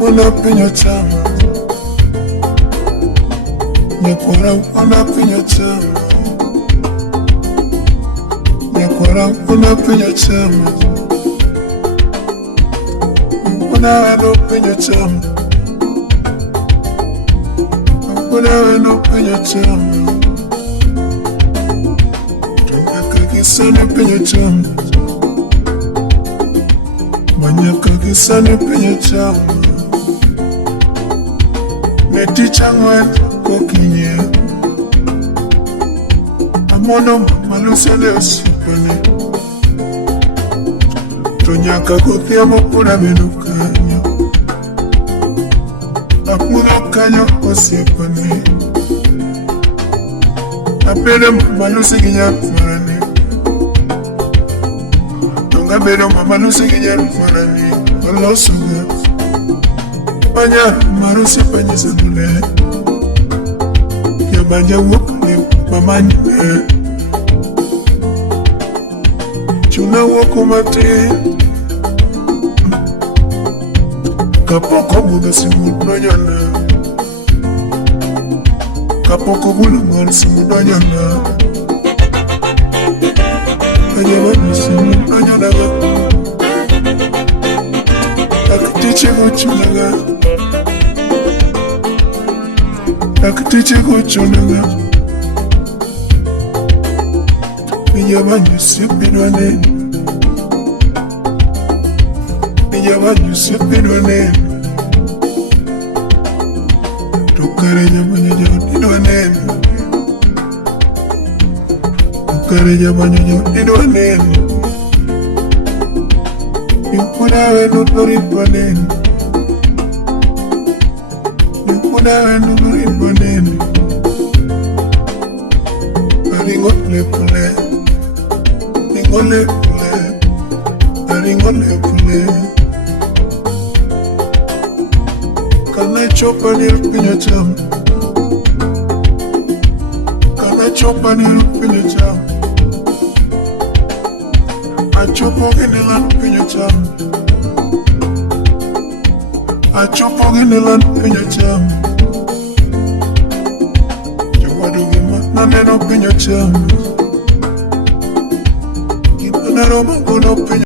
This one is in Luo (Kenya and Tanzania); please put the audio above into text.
wanna pin your tongue. Nyakora wanna pin your tongue. Nyakora wanna pin your tongue. Wanna open your tongue. Wanna open your tongue. Sana penye tamu, manyaka sana penye tamu. Meti changwan kokinye, amono malusele osipane. Tonyaka kokia mopuna menukanyo, apuno kanyo osipane. Apele malusikinya marane. Pero mama no se quiere marani, no lo sube. Vaya, maro se paña se dule. Ya vaya wokne, mama ni me. Chuna woko mate. Kapoko buda si mudonyana. Kapoko bulungan si mudonyana. Akutiche kuchunaga Miyabanyu sipinwane Miyabanyu sipinwane Tukare nyamanyo dinwane Tukare nyamanyo dinwane Yukunawe nutoripwane Yukunawe nutoripwane Aringole pule Aringole pule Aringole pule Kana chopa nilipinyo chamu Kana chopa nilipinyo chamu Achopo ginilan pinyo chamu Achopo ginilan pinyo chamu Juwadugima naneno pinyo chamu Gimanaroma gono pinyo